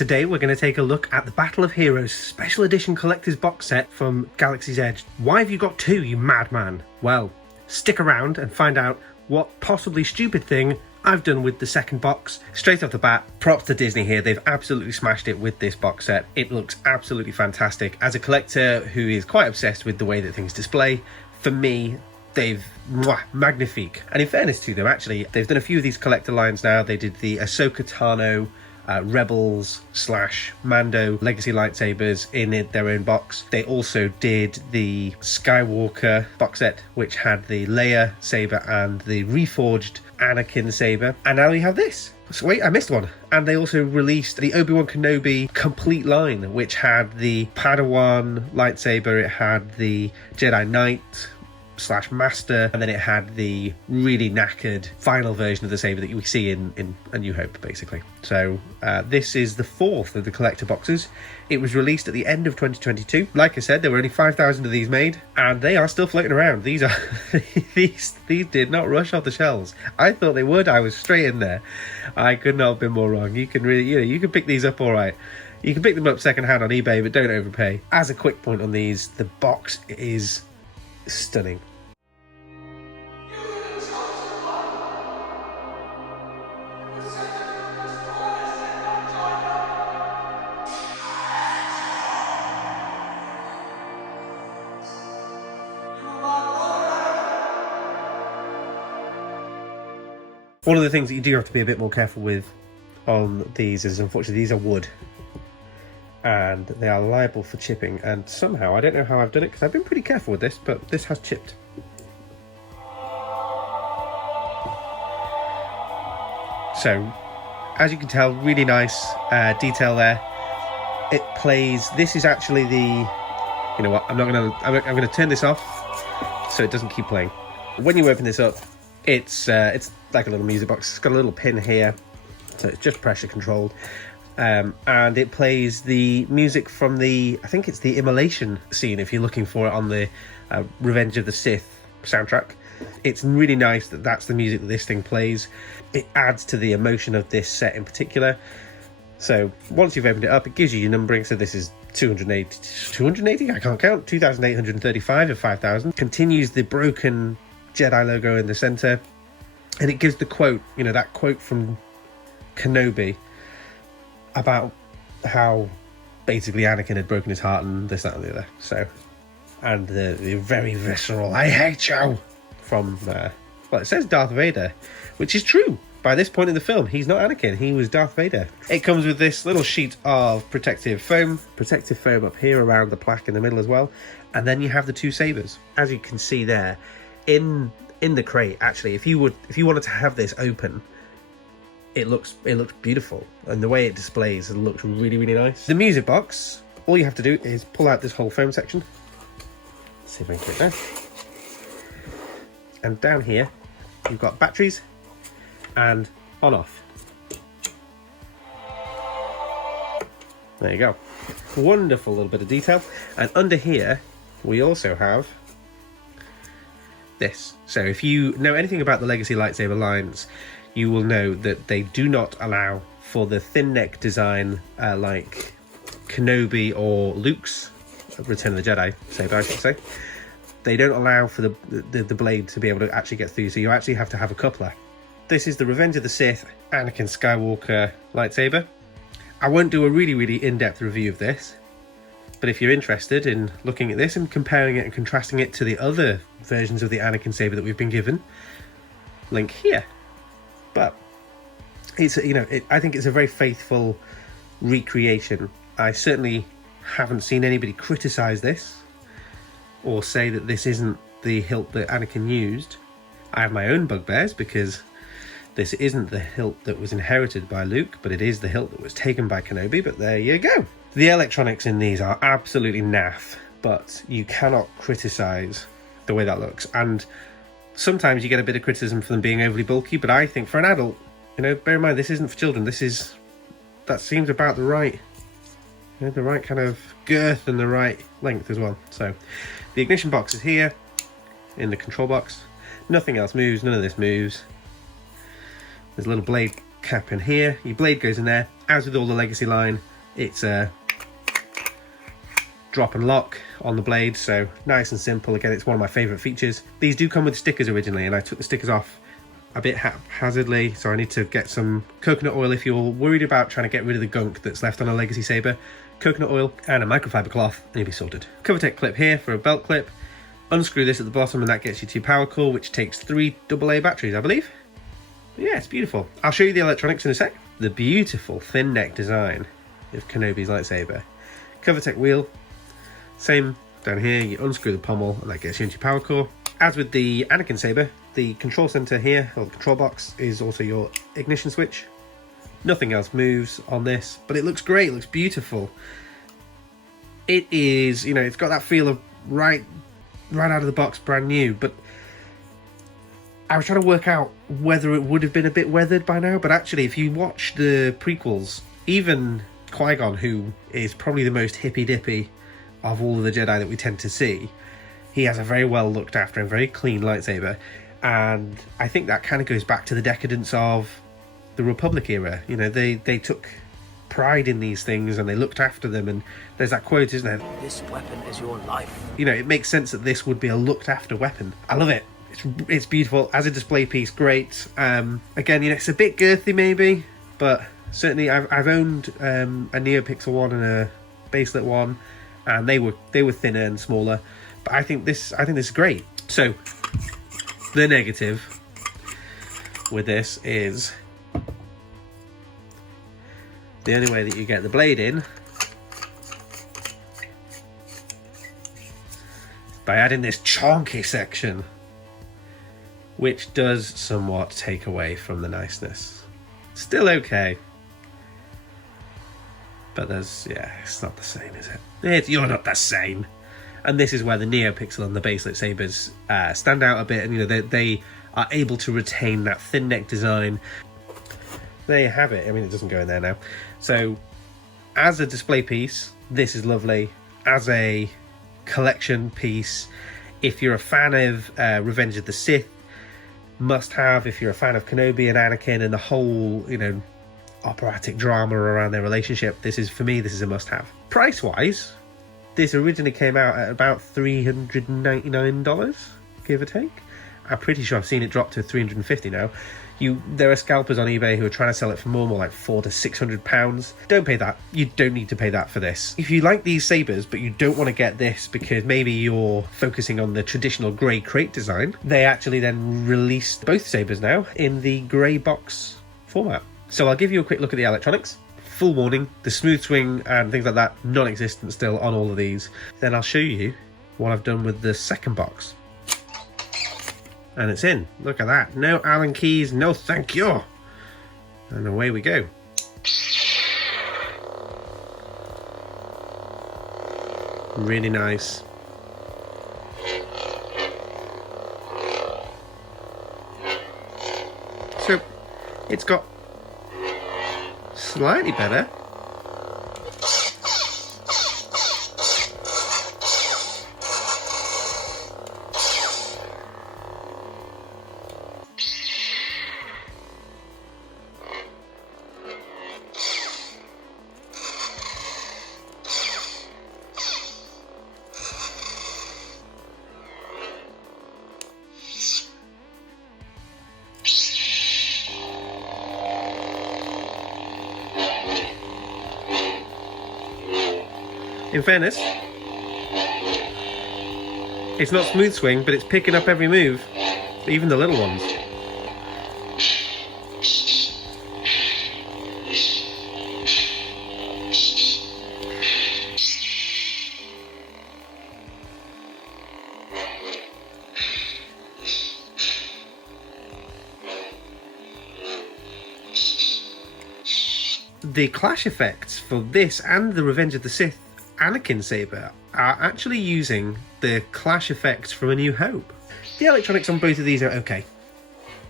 Today we're going to take a look at the Battle of Heroes Special Edition Collector's Box Set from Galaxy's Edge. Why have you got two, you madman? Well, stick around and find out what possibly stupid thing I've done with the second box. Straight off the bat, props to Disney here. They've absolutely smashed it with this box set. It looks absolutely fantastic. As a collector who is quite obsessed with the way that things display, for me, they've magnifique. And in fairness to them, actually, they've done a few of these collector lines now. They did the Ahsoka Tano Rebels / Mando Legacy lightsabers in their own box. They also did the Skywalker box set, which had the Leia saber and the reforged Anakin saber. And now we have this. So wait, I missed one. And they also released the Obi-Wan Kenobi complete line, which had the Padawan lightsaber, it had the Jedi Knight / Master, and then it had the really knackered final version of the saber that we see in A New Hope, basically. So this is the fourth of the collector boxes. It was released at the end of 2022. Like I said, there were only 5,000 of these made, and they are still floating around. These are these did not rush off the shelves. I thought they would. I was straight in there. I could not have been more wrong. You can really, you can pick these up all right. You can pick them up secondhand on eBay, but don't overpay. As a quick point on these, the box is stunning. One of the things that you do have to be a bit more careful with on these is, unfortunately, these are wood and they are liable for chipping, and somehow, I don't know how I've done it because I've been pretty careful with this, but this has chipped. So, as you can tell, really nice detail there. It plays, this is actually the, you know what, I'm gonna turn this off so it doesn't keep playing. When you open this up, it's like a little music box. It's got a little pin here, so it's just pressure controlled, and it plays the music from the, I think it's the Immolation scene if you're looking for it on the Revenge of the Sith soundtrack. It's really nice that that's the music that this thing plays. It adds to the emotion of this set in particular. So once you've opened it up, it gives you your numbering. So this is 280, I can't count, 2,835 of 5,000. Continues the broken Jedi logo in the center, and it gives the quote, you know, that quote from Kenobi about how basically Anakin had broken his heart and this, that and the other. So, and the very visceral "I hate you" from well, it says Darth Vader, which is true. By this point in the film, he's not Anakin, he was Darth Vader. It comes with this little sheet of protective foam up here around the plaque in the middle as well, and then you have the two sabers. As you can see there, in the crate, actually, if you wanted to have this open, it looks beautiful, and the way it displays, it looks really, really nice. The music box, all you have to do is pull out this whole foam section. Let's see if I can get it there. And down here, you've got batteries and on-off. There you go. Wonderful little bit of detail. And under here, we also have this. So if you know anything about the Legacy lightsaber lines, you will know that they do not allow for the thin neck design like Kenobi or Luke's Return of the Jedi saber, I should say. They don't allow for the blade to be able to actually get through, so you actually have to have a coupler. This is the Revenge of the Sith Anakin Skywalker lightsaber. I won't do a really, really in-depth review of this, but if you're interested in looking at this and comparing it and contrasting it to the other versions of the Anakin saber that we've been given, link here. But it's, you know, I think it's a very faithful recreation. I certainly haven't seen anybody criticize this or say that this isn't the hilt that Anakin used. I have my own bugbears because this isn't the hilt that was inherited by Luke, but it is the hilt that was taken by Kenobi, but there you go. The electronics in these are absolutely naff, but you cannot criticize the way that looks. And sometimes you get a bit of criticism for them being overly bulky, but I think for an adult, you know, bear in mind, this isn't for children. That seems about the right, you know, the right kind of girth and the right length as well. So the ignition box is here in the control box. Nothing else moves, none of this moves. There's a little blade cap in here, your blade goes in there. As with all the Legacy line, it's a drop and lock on the blade, so nice and simple. Again, it's one of my favourite features. These do come with stickers originally, and I took the stickers off a bit haphazardly, so I need to get some coconut oil if you're worried about trying to get rid of the gunk that's left on a Legacy saber. Coconut oil and a microfiber cloth, and you'll be sorted. Covertech clip here for a belt clip. Unscrew this at the bottom, and that gets you to your power core, which takes 3 AA batteries, I believe. But yeah, it's beautiful. I'll show you the electronics in a sec. The beautiful thin neck design of Kenobi's lightsaber. Covertech wheel. Same down here, you unscrew the pommel, and that gets you into your power core. As with the Anakin saber, the control center here, or the control box, is also your ignition switch. Nothing else moves on this, but it looks great, it looks beautiful. It is, you know, it's got that feel of right out of the box, brand new, but I was trying to work out whether it would have been a bit weathered by now, but actually, if you watch the prequels, even Qui-Gon, who is probably the most hippy-dippy of all of the Jedi that we tend to see, he has a very well looked after and very clean lightsaber, and I think that kind of goes back to the decadence of the Republic era. You know, they took pride in these things and they looked after them, and there's that quote, isn't there? This weapon is your life. You know, it makes sense that this would be a looked after weapon. I love it. It's beautiful as a display piece. Great. Again, you know, it's a bit girthy maybe, but certainly I've owned a NeoPixel one and a baselit one, and they were thinner and smaller. But I think this is great. So the negative with this is the only way that you get the blade in by adding this chonky section, which does somewhat take away from the niceness. Still okay, but it's not the same, is it? You're not the same. And this is where the NeoPixel and the baselit sabers stand out a bit, and you know they are able to retain that thin neck design. There you have it. I mean, it doesn't go in there now. So, as a display piece, this is lovely. As a collection piece, if you're a fan of Revenge of the Sith, must have. If you're a fan of Kenobi and Anakin and the whole, you know, operatic drama around their relationship, this is, for me, this is a must-have. Price-wise, this originally came out at about $399, give or take. I'm pretty sure I've seen it drop to $350 now. There are scalpers on eBay who are trying to sell it for more like £400 to £600. Don't pay that. You don't need to pay that for this. If you like these sabers, but you don't want to get this because maybe you're focusing on the traditional grey crate design, they actually then released both sabers now in the grey box format. So I'll give you a quick look at the electronics. Full warning, the smooth swing and things like that, non-existent still on all of these. Then I'll show you what I've done with the second box. And it's in. Look at that. No Allen keys, no thank you. And away we go. Really nice. So, it's got slightly better. In fairness, it's not smooth swing, but it's picking up every move, even the little ones. The clash effects for this and the Revenge of the Sith Anakin saber are actually using the clash effects from A New Hope. The electronics on both of these are okay.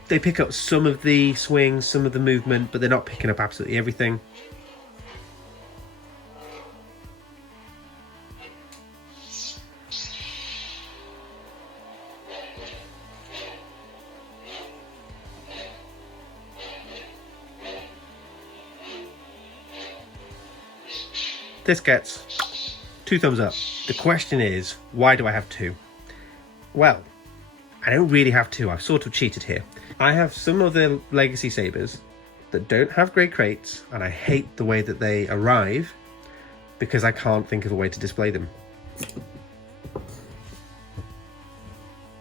They pick up some of the swings, some of the movement, but they're not picking up absolutely everything. this gets 2 thumbs up. The question is, why do I have 2? Well, I don't really have 2. I've sort of cheated here. I have some of the Legacy Sabers that don't have grey crates, and I hate the way that they arrive because I can't think of a way to display them.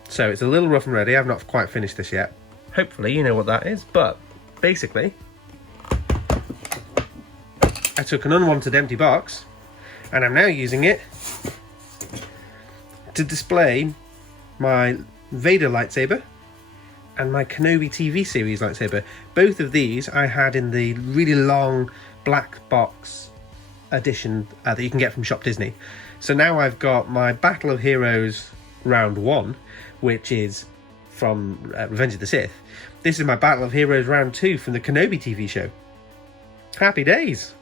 So it's a little rough and ready. I've not quite finished this yet. Hopefully you know what that is, but basically I took an unwanted empty box and I'm now using it to display my Vader lightsaber and my Kenobi TV series lightsaber. Both of these I had in the really long black box edition that you can get from Shop Disney. So now I've got my Battle of Heroes Round 1, which is from Revenge of the Sith. This is my Battle of Heroes Round 2 from the Kenobi TV show. Happy days!